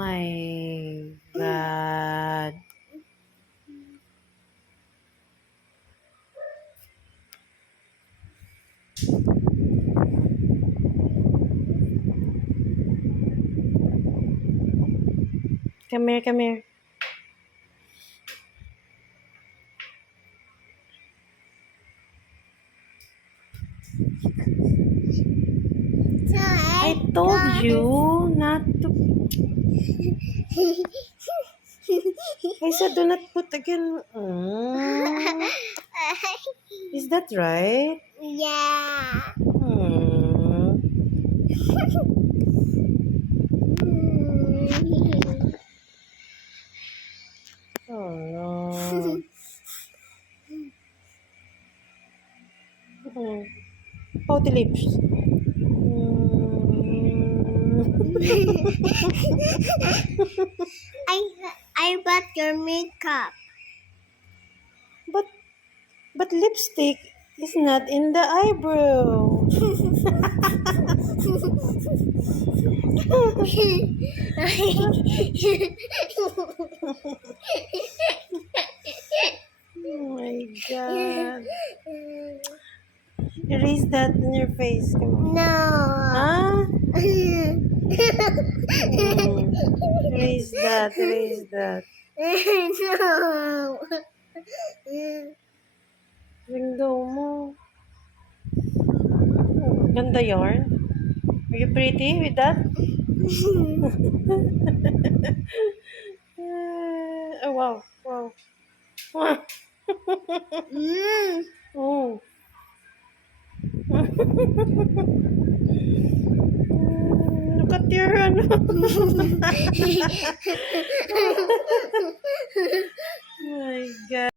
my God. Come here, come here. I told you not to. I said do not put again. Is that right? Yeah. Oh no. Oh, the lips. I bought your makeup. But lipstick is not in the eyebrow. Oh my God. Erase that in your face. Come on. No. Huh? Erase that. Erase that. No. Ringdo mo. Ganda yarn. Are you pretty with that? Oh, wow. Wow. Oh. Look at your ano.